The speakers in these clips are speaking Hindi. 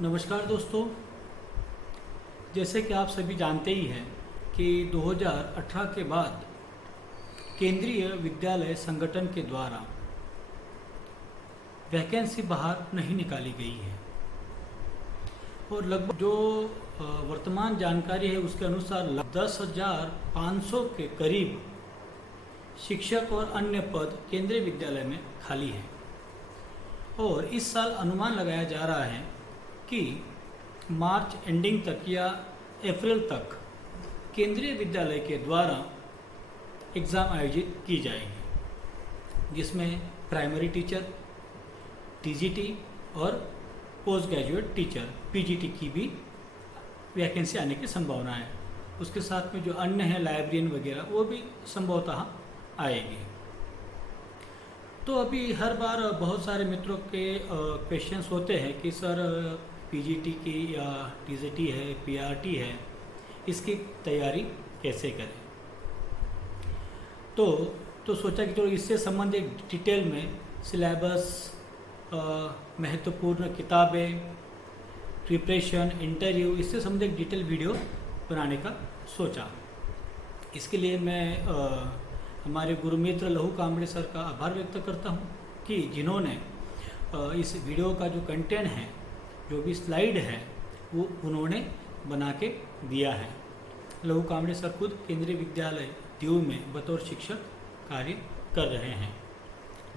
नमस्कार दोस्तों। जैसे कि आप सभी जानते ही हैं कि 2018 के बाद केंद्रीय विद्यालय संगठन के द्वारा वैकेंसी बाहर नहीं निकाली गई है और लगभग जो वर्तमान जानकारी है उसके अनुसार 10,500 के करीब शिक्षक और अन्य पद केंद्रीय विद्यालय में खाली हैं और इस साल अनुमान लगाया जा रहा है कि मार्च एंडिंग तक या अप्रैल तक केंद्रीय विद्यालय के द्वारा एग्ज़ाम आयोजित की जाएगी, जिसमें प्राइमरी टीचर, टीजीटी और पोस्ट ग्रेजुएट टीचर पीजीटी की भी वैकेंसी आने की संभावना है। उसके साथ में जो अन्य हैं लाइब्रेरियन वगैरह वो भी संभवतः आएगी। तो अभी हर बार बहुत सारे मित्रों के क्वेश्चंस होते हैं कि सर पीजीटी की या टीजीटी है, पीआरटी है, इसकी तैयारी कैसे करें। तो सोचा कि चलो इससे संबंधित डिटेल में सिलेबस, महत्वपूर्ण किताबें, प्रिपरेशन, इंटरव्यू, इससे संबंधित डिटेल वीडियो बनाने का सोचा। इसके लिए मैं हमारे गुरुमित्र लहू कामड़े सर का आभार व्यक्त करता हूं कि जिन्होंने इस वीडियो का जो कंटेंट है, जो भी स्लाइड है, वो उन्होंने बना के दिया है। लहू कामड़े सर खुद केंद्रीय विद्यालय दीव में बतौर शिक्षक कार्य कर रहे हैं,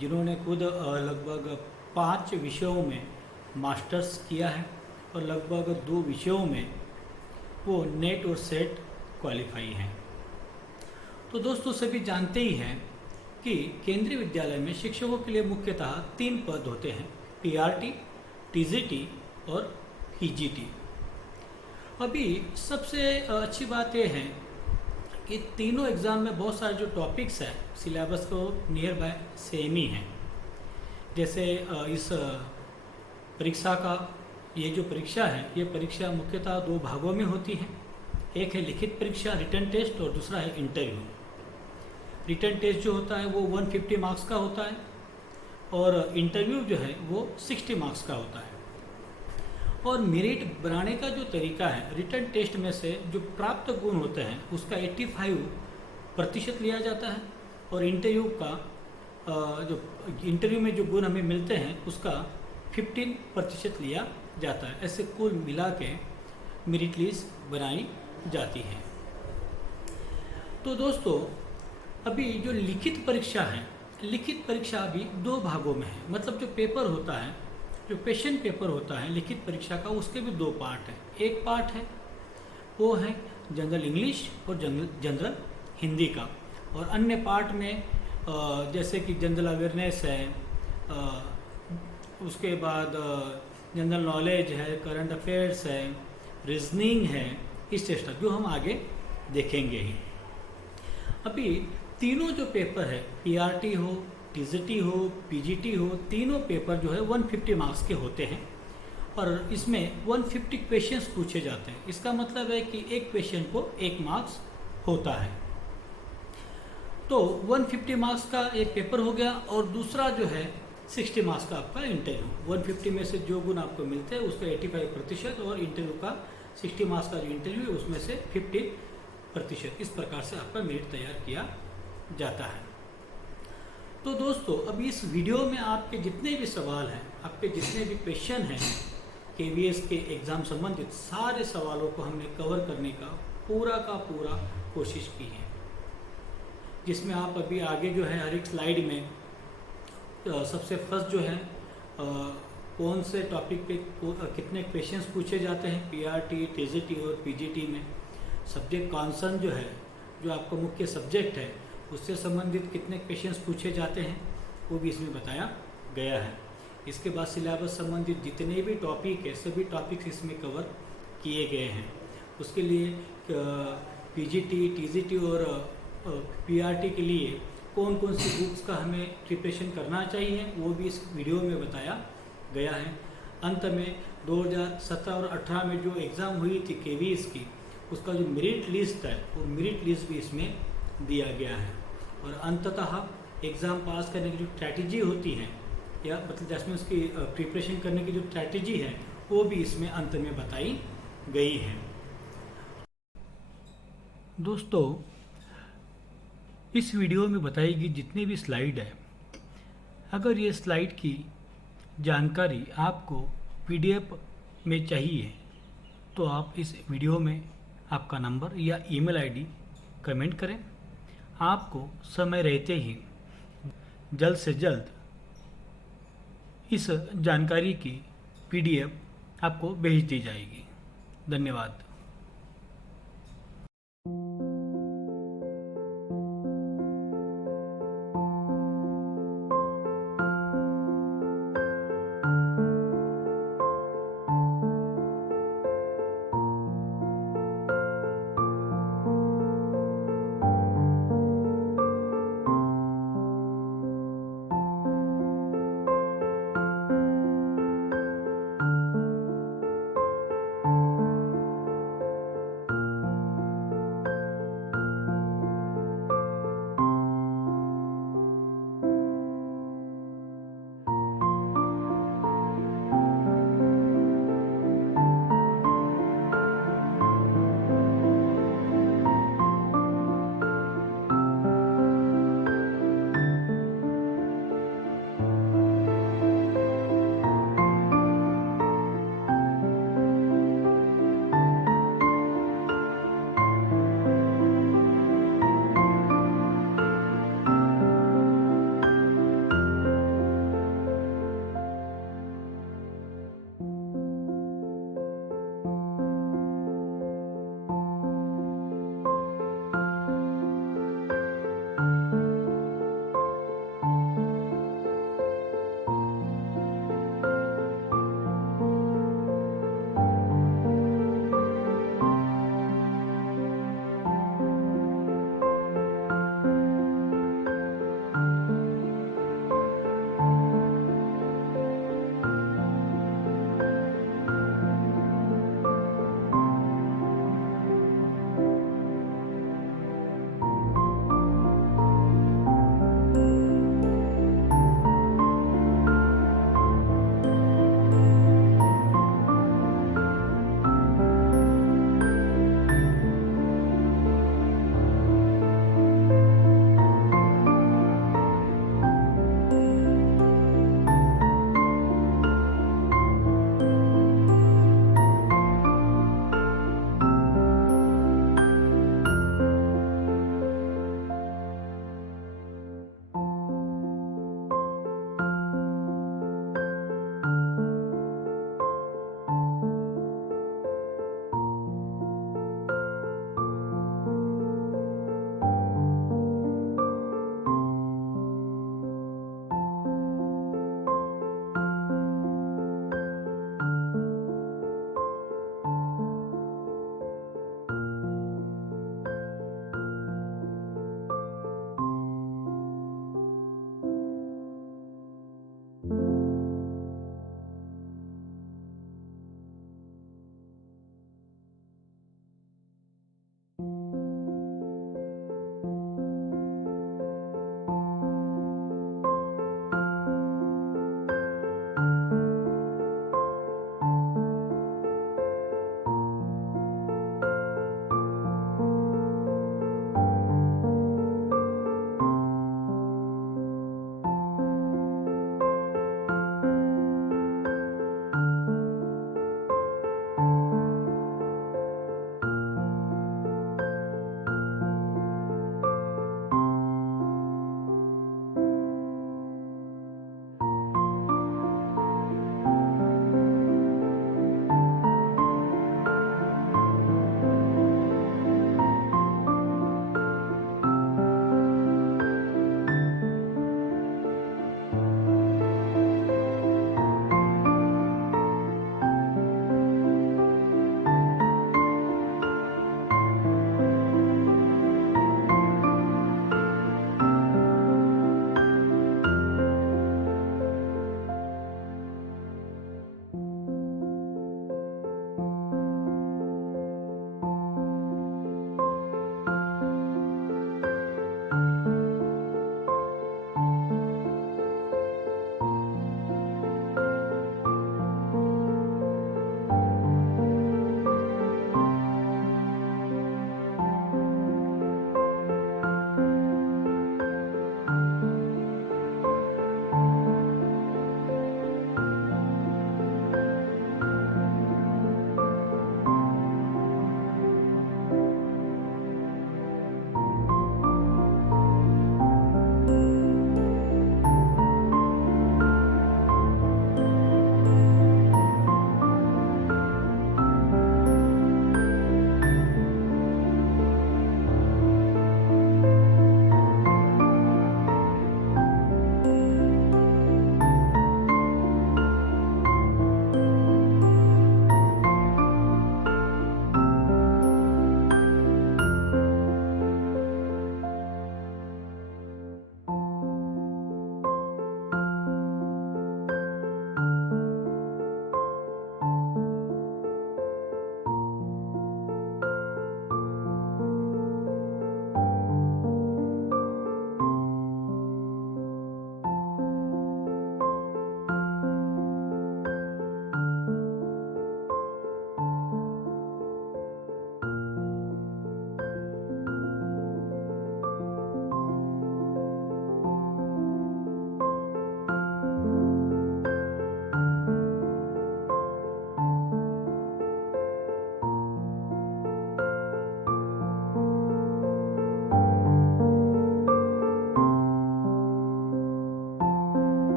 जिन्होंने खुद लगभग 5 विषयों में मास्टर्स किया है और लगभग 2 विषयों में वो नेट और सेट क्वालिफाई हैं। तो दोस्तों सभी जानते ही हैं कि केंद्रीय विद्यालय में शिक्षकों के लिए मुख्यतः 3 पद होते हैं, पीआरटी, टीजीटी और पीजीटी। अभी सबसे अच्छी बात यह है कि तीनों एग्ज़ाम में बहुत सारे जो टॉपिक्स हैं सिलेबस को नियर बाय सेम ही हैं। जैसे इस परीक्षा का ये जो परीक्षा है, ये परीक्षा मुख्यतः 2 भागों में होती है। एक है लिखित परीक्षा रिटन टेस्ट और दूसरा है इंटरव्यू। रिटन टेस्ट जो होता है वो 150 मार्क्स का होता है और इंटरव्यू जो है वो 60 मार्क्स का होता है। और मेरिट बनाने का जो तरीका है, रिटन टेस्ट में से जो प्राप्त गुण होते हैं उसका 85% लिया जाता है और इंटरव्यू में जो गुण हमें मिलते हैं उसका 15% लिया जाता है। ऐसे कुल मिला के मेरिट लिस्ट बनाई जाती है। तो दोस्तों अभी जो लिखित परीक्षा है, लिखित परीक्षा अभी 2 भागों में है। मतलब जो पेपर होता है, जो क्वेश्चन पेपर होता है लिखित परीक्षा का, उसके भी 2 पार्ट हैं। एक पार्ट है वो है जनरल इंग्लिश और जनरल हिंदी का, और अन्य पार्ट में जैसे कि जनरल अवेयरनेस है, उसके बाद जनरल नॉलेज है, करंट अफेयर्स है, रीजनिंग है, इस टेस्ट जो हम आगे देखेंगे ही। अभी तीनों जो पेपर है, पीआरटी हो, टीजीटी हो, पीजीटी हो, तीनों पेपर जो है 150 मार्क्स के होते हैं और इसमें 150 क्वेश्चंस पूछे जाते हैं। इसका मतलब है कि एक क्वेश्चन को 1 मार्क्स होता है। तो 150 मार्क्स का एक पेपर हो गया और दूसरा जो है 60 मार्क्स का आपका इंटरव्यू। 150 में से जो गुण आपको मिलते हैं उसका 85% और इंटरव्यू का 60 मार्क्स का जो इंटरव्यू है उसमें से 50%। इस प्रकार से आपका मेरिट तैयार किया जाता है। तो दोस्तों अभी इस वीडियो में आपके जितने भी सवाल हैं, आपके जितने भी क्वेश्चन हैं केवीएस के एग्ज़ाम संबंधित, सारे सवालों को हमने कवर करने का पूरा कोशिश की है, जिसमें आप अभी आगे जो है हर एक स्लाइड में सबसे फर्स्ट जो है कौन से टॉपिक पे कितने क्वेश्चंस पूछे जाते हैं पीआरटी, टीजीटी और पीजीटी में, सब्जेक्ट कॉन्सर्न जो है, जो आपका मुख्य सब्जेक्ट है, उससे संबंधित कितने क्वेश्चंस पूछे जाते हैं वो भी इसमें बताया गया है। इसके बाद सिलेबस संबंधित जितने भी टॉपिक है सभी टॉपिक्स इसमें कवर किए गए हैं। उसके लिए पीजीटी, टीजीटी और पीआरटी के लिए कौन कौन सी बुक्स का हमें प्रिपरेशन करना चाहिए वो भी इस वीडियो में बताया गया है। अंत में 2017 और 18 में जो एग्ज़ाम हुई थी केवीएस की, उसका जो मेरिट लिस्ट है वो मेरिट लिस्ट भी इसमें दिया गया है। और अंततः एग्ज़ाम पास करने की जो स्ट्रैटेजी होती है, या मतलब जैसे उसकी प्रिपरेशन करने की जो स्ट्रैटेजी है वो भी इसमें अंत में बताई गई है। दोस्तों, इस वीडियो में बताई गई जितनी भी स्लाइड है, अगर ये स्लाइड की जानकारी आपको पीडीएफ में चाहिए तो आप इस वीडियो में आपका नंबर या ईमेल आईडी कमेंट करें। आपको समय रहते ही जल्द से जल्द इस जानकारी की पीडीएफ आपको भेज दी जाएगी। धन्यवाद।